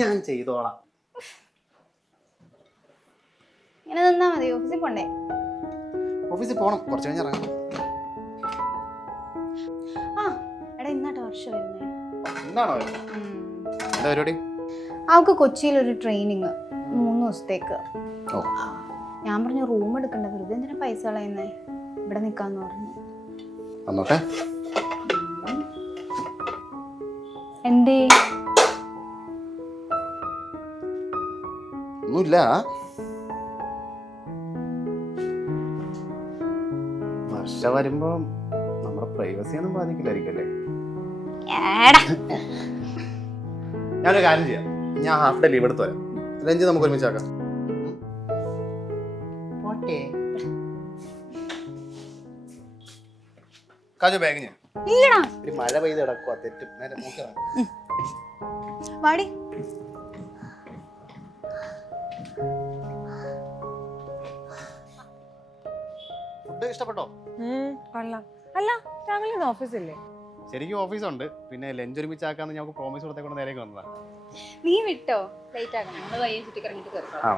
ഞാൻ ചെയ്തോളാം. ഇങ്ങനെ നിന്നാ മതി, ഓഫീസിൽ പോണ്ടേ? ഓഫീസിൽ പോണം, കുറച്ച് കഴിഞ്ഞ് ഇറങ്ങാം. ആ എടാ, ഇന്നാട്ടോ വർഷം വരുന്നേ. എന്താണോ എന്താ പരിപാടി? അവൾക്ക് കൊച്ചിയിൽ ഒരു ട്രെയിനിങ് 3 ദിവസത്തേക്ക്. ഓ, ഞാൻ പറഞ്ഞു റൂം എടുക്കണ്ട, വെറുതെ എന്തിനാ പൈസ കളയുന്നേ, ഇവിടെ നിക്കാന്ന് പറഞ്ഞു. വന്നോട്ടെ. എന്തേ? ഒന്നുമില്ല. വർഷ വരുമ്പോ നമ്മുടെ പ്രൈവസി ഒന്നും ബാധിക്കില്ലായിരിക്കും അല്ലേ? ഞാനൊരു കാര്യം ചെയ്യാം, ഞാൻ ഹാഫ് ഡേ ലീവ് എടുത്ത് വരാം. ലഞ്ച് നമുക്ക് ഒരുമിച്ചാക്കാം. കാജു ബാഗ് ഞാൻ മഴ പെയ്ത് കിടക്കുക, തെറ്റും. നേരെ നോക്കി വാടി. ഫുഡ് ഇഷ്ടപ്പെട്ടോ? കൊള്ളാം. അല്ല, രാവിലെ ഓഫീസില്ലേ? ശരിക്കും ഓഫീസുണ്ട്, പിന്നെ ലഞ്ച് ഒരുമിച്ചാക്കാന്ന് ഞങ്ങൾക്ക് പ്രോമിസ് കൊടുത്തേക്കൊണ്ട് നേരേക്ക് വന്നതാ. നീ വിട്ടോ, ലേറ്റ് ആക്കണം, നമ്മള് വയ്യ ചുറ്റിക്കറങ്ങിട്ട് കയറി. ആ,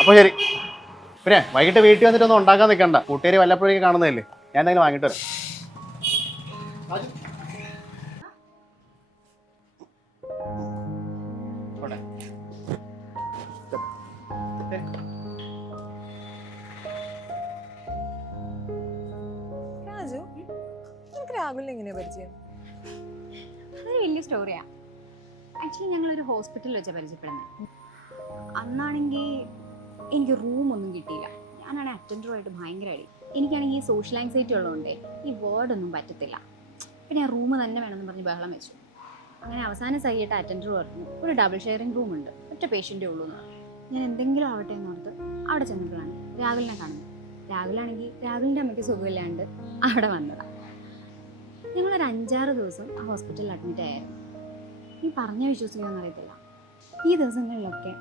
അപ്പൊ ശരി. പിന്നെ വൈകിട്ട് വീട്ടിൽ വന്നിട്ട് ഒന്നും ഉണ്ടാക്കാൻ നിൽക്കണ്ട, കൂട്ടുകാരി വല്ലപ്പോഴേക്ക് കാണുന്നതല്ലേ. ഞാൻ എന്തെങ്കിലും വാങ്ങിട്ട് വരാം. രാജു, നിനക്ക് രാഹുലിനെ എങ്ങനെയാ പരിചയം? അതൊരു വലിയ സ്റ്റോറിയാ. ആക്ച്വലി ഞങ്ങളൊരു ഹോസ്പിറ്റലിൽ വെച്ചാൽ പരിചയപ്പെടുന്നത്. അന്നാണെങ്കിൽ എനിക്ക് റൂമൊന്നും കിട്ടിയില്ല. ഞാനാണെങ്കിൽ അറ്റൻഡറുമായിട്ട് ഭയങ്കര അടി. എനിക്കാണെങ്കിൽ ഈ സോഷ്യൽ ആങ്സൈറ്റി ഉള്ളതുകൊണ്ടേ ഈ വേർഡൊന്നും പറ്റത്തില്ല. പിന്നെ റൂം തന്നെ വേണമെന്ന് പറഞ്ഞ് ബഹളം വെച്ചു. അങ്ങനെ അവസാനം സഹിയിട്ട് അറ്റൻഡർ പറഞ്ഞു ഒരു ഡബിൾ ഷെയറിംഗ് റൂമുണ്ട്, ഒറ്റ പേഷ്യൻ്റേ ഉള്ളൂ എന്ന് പറഞ്ഞു. ഞാൻ എന്തെങ്കിലും ആവട്ടെ എന്ന് ഓർത്ത് അവിടെ ചെന്നപ്പോഴാണ് രാഹുലിനെ കാണുന്നത്. രാഹുലാണെങ്കിൽ രാഹുലിൻ്റെ അമ്മയ്ക്ക് സുഖമില്ലാണ്ട് അവിടെ വന്നതാണ്. ഞങ്ങളൊരു 5-6 ദിവസം ആ ഹോസ്പിറ്റലിൽ അഡ്മിറ്റ് ആയിരുന്നു. നീ പറഞ്ഞ വിശ്വസിക്കാമെന്ന് അറിയത്തില്ല. ഈ ദിവസങ്ങളിലൊക്കെ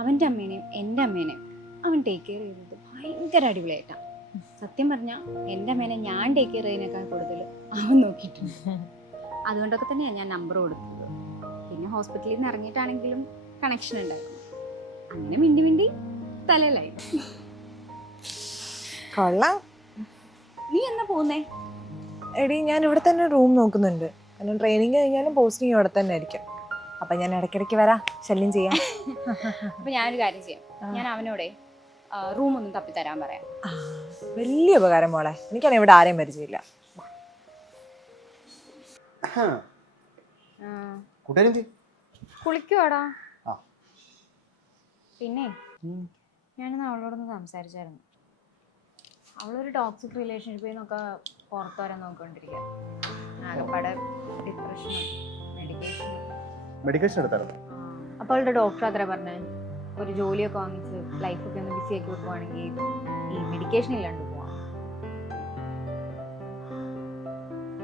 അവൻ്റെ അമ്മേനെയും എൻ്റെ അമ്മേനെയും അവൻ ടേക്ക് കെയർ ചെയ്തത് ഭയങ്കര അടിപൊളിയായിട്ടാണ്. സത്യം പറഞ്ഞാൽ എൻ്റെ അമ്മേനെ ഞാൻ ടേക്ക് കെയർ ചെയ്യുന്നതിനേക്കാൾ കൂടുതൽ അവൻ നോക്കിയിട്ടുണ്ട്. അതുകൊണ്ടൊക്കെ തന്നെയാണ് ഞാൻ നമ്പർ കൊടുത്തത്. പിന്നെ ഹോസ്പിറ്റലിൽ നിന്ന് ഇറങ്ങിയിട്ടാണെങ്കിലും കണക്ഷൻ ഉണ്ടായിരുന്നു. അങ്ങനെ മിണ്ടി മിണ്ടി തലയിലായി. കൊള്ളാം. നീ എന്നാ പോകുന്നേ? എടി, ഞാൻ ഇവിടെ തന്നെ റൂം നോക്കുന്നുണ്ട്. കാരണം ട്രെയിനിങ് കഴിഞ്ഞാലും പോസ്റ്റിംഗ് ഇവിടെ തന്നെ ആയിരിക്കും. അപ്പൊ ഞാൻ ഇടയ്ക്കിടയ്ക്ക് വരാം, ശല്യം ചെയ്യാം. അപ്പൊ ഞാനൊരു കാര്യം ചെയ്യാം, ഞാൻ അവനോടെ റൂമൊന്നും തപ്പിത്തരാൻ പറയാം. വലിയ ഉപകാരം മോളെ. എനിക്കാണ് ഇവിടെ ആരെയും പരിചയമില്ല. കുളിക്കുവാടാ. പിന്നെ ഞാനിന്ന് അവളോടൊന്ന് സംസാരിച്ചായിരുന്നു. അവളൊരു ടോക്സിക് റിലേഷൻഷിപ്പിൽ നിന്നൊക്കെ പുറത്തു വരാൻ നോക്കിക്കൊണ്ടിരിക്കുക. ആകെപ്പാടെ ഡിപ്രഷനും മെഡിക്കേഷൻ എടുത്തായിരുന്നു. അപ്പോൾ അവളുടെ ഡോക്ടർ അത്ര പറഞ്ഞേ, ഒരു ജോലിയൊക്കെ വാങ്ങിച്ച് ലൈഫൊക്കെ ഒന്ന് ബിസി ആക്കി വെക്കുവാണെങ്കിൽ ഈ മെഡിക്കേഷൻ ഇല്ലാണ്ട് പോവാം.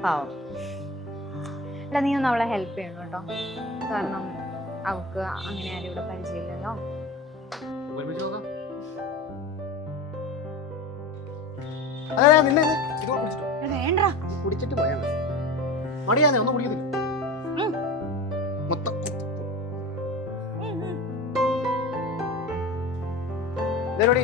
പാവം. അല്ല, നീ ഒന്ന് അവളെ ഹെൽപ്പ് ചെയ്യണം കേട്ടോ. കാരണം അവൾക്ക് അങ്ങനെ ആരും ഇവിടെ പരിചയമില്ലല്ലോ. വേണ്ട, കുടിച്ചിട്ട് പോയാ മടിയാതെ ഒന്നും കുടിക്കുന്നില്ല. മൊത്തം പരിപാടി.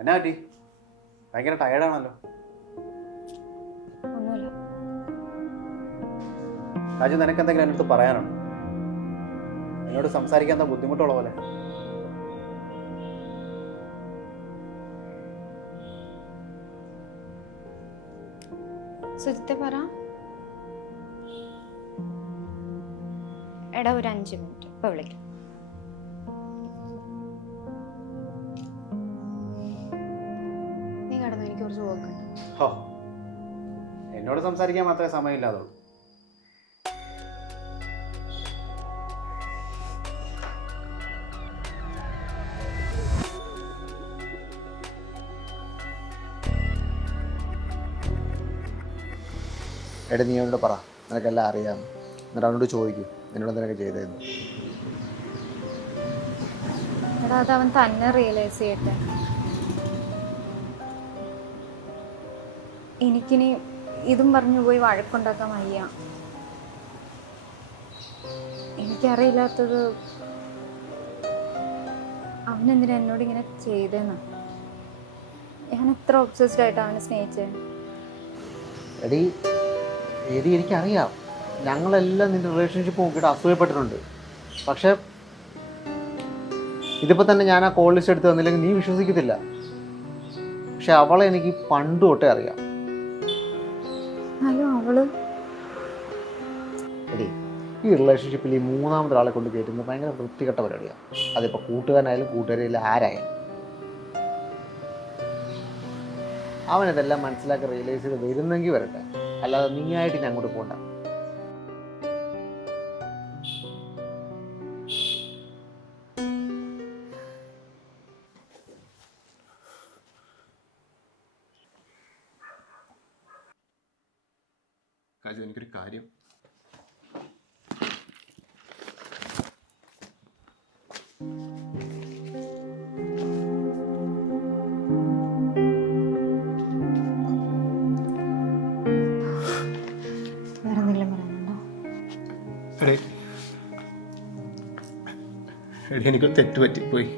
എന്നാ പറ്റി? ഭയങ്കര ടയർഡാണല്ലോ. ഒന്നുമില്ല. രാജു, നിനക്ക് എന്തെങ്കിലും എൻ്റെ അടുത്ത് പറയാനുണ്ടോ? എന്നോട് സംസാരിക്കാൻ എന്താ ബുദ്ധിമുട്ടുള്ള പോലെ? സുജിത്തെ പറ. എടാ, ഒരു 5 മിനിറ്റ് ഇപ്പൊ വിളിക്കാം. എനിക്ക് കുറച്ച് വർക്ക് ഉണ്ട്. എന്നോട് സംസാരിക്കാൻ മാത്രമേ സമയമില്ലാതുള്ളൂ. എടാ നീ അവനോട് പറ നിനക്കെല്ലാം അറിയാം, എന്നിട്ട് അവനോട് ചോദിക്കും എന്നോട് നിനക്ക് ചെയ്തതെന്ന്. എടാ അത് അവൻ തന്നെ റിയലൈസ് ചെയ്യട്ടെ. എനിക്കിനി ഇതും പറഞ്ഞു പോയി വഴക്കുണ്ടാക്കാൻ വയ്യ. എനിക്കറിയില്ലാത്തത് അവനെന്തിനാ എന്നോട് ഇങ്ങനെ ചെയ്തെന്ന്. ഞാൻ എത്ര ഒബ്സസ്ഡ് ആയിട്ട് അവനെ സ്നേഹിച്ചേ. എടി എടി എനിക്കറിയാം, ഞങ്ങളെല്ലാം നിൻ്റെ റിലേഷൻഷിപ്പ് നോക്കിയിട്ട് അസൂയപ്പെട്ടിട്ടുണ്ട്. പക്ഷേ ഇതിപ്പോൾ തന്നെ ഞാൻ ആ കോൾ ലിസ്റ്റ് എടുത്ത് തന്നില്ലെങ്കിൽ നീ വിശ്വസിക്കത്തില്ല. പക്ഷെ അവളെ എനിക്ക് പണ്ട് തൊട്ടേ അറിയാം. അയ്യോ അവള് എടി ഈ റിലേഷൻഷിപ്പിൽ ഈ മൂന്നാമതൊരാളെ കൊണ്ട് കയറ്റുന്നത് ഭയങ്കര വൃത്തികെട്ട പരിപാടിയാണ്. അതിപ്പോൾ കൂട്ടുകാരനായാലും കൂട്ടുകാരിലും ആരായാലും. അവനിതെല്ലാം മനസ്സിലാക്കി റിയലൈസ് ചെയ്ത് വരുന്നെങ്കിൽ വരട്ടെ, അല്ലാതെ നീയായിട്ട് ഞാൻ അങ്ങോട്ട് പോകണ്ട. കാജു, എനിക്കൊരു കാര്യം. വേറെ എന്തെങ്കിലും പറയാനുണ്ടോ? എടേ എനിക്കൊരു തെറ്റ് പറ്റിപ്പോയി.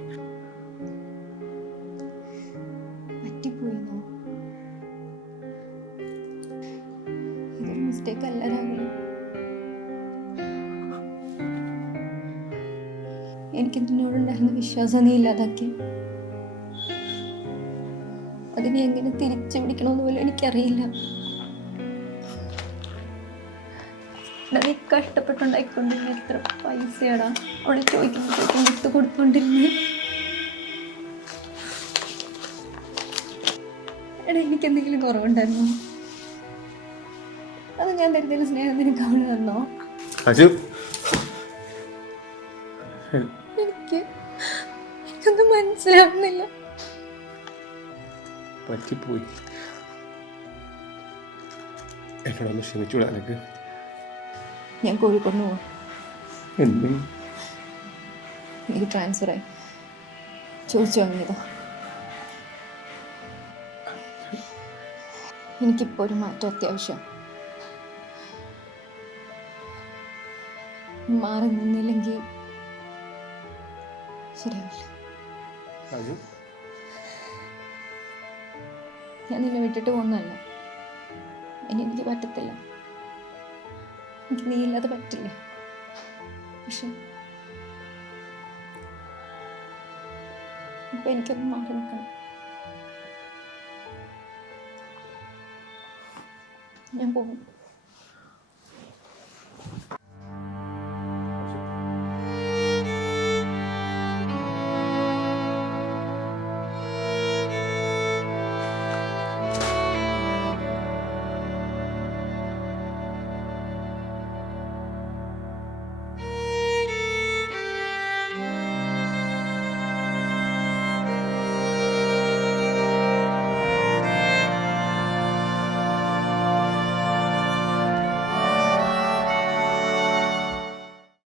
പറ്റിപ്പോയിന്നോ? ഇതൊരു മിസ്റ്റേക്ക് അല്ല രാഹുൽ. എനിക്ക് നിന്നോടുണ്ടായിരുന്ന വിശ്വാസം നീ ഇല്ലാതാക്കി. അതിനെ എങ്ങനെ തിരിച്ചു പിടിക്കണമെന്ന് പോലും എനിക്കറിയില്ല. നീ കഷ്ടപ്പെട്ടുണ്ടായിക്കൊണ്ടിരുന്ന എത്ര പൈസയാടാ അവളെ ചോദിക്കുമ്പോഴേക്കും വിത്ത് കൊടുത്തോണ്ടിരുന്നേ. എടാ എനിക്ക് എന്തെങ്കിലും കുറവുണ്ടായിരുന്നോ? അത് ഞാൻ തരുന്നതിൽ സ്നേഹം നിനക്ക് അവള് തന്നോ? കാജു, എനിക്കൊന്നും മനസ്സിലാവുന്നില്ല. പറ്റിപ്പോയി. എന്നോടൊന്ന് ക്ഷമിച്ചൂടാ എനിക്ക്? ഞാൻ കോഴിക്കോടിന് പോവാം. എന്തും എനിക്ക് ട്രാൻസ്ഫറായി. ചോദിച്ചു വാങ്ങിയതാ. എനിക്കിപ്പോൾ ഒരു മാറ്റം അത്യാവശ്യം. മാറി നിന്നില്ലെങ്കിൽ ശരിയാവില്ല. കാജു, ഞാൻ നിന്നെ വിട്ടിട്ട് പോകുന്നതല്ല. ഇനി എനിക്ക് പറ്റത്തില്ല. എനിക്ക് നീ ഇല്ലാതെ പറ്റില്ല. പക്ഷെ ഇപ്പൊ എനിക്കൊന്ന് മാറി നിൽക്കണം. ഞാൻ പോകും.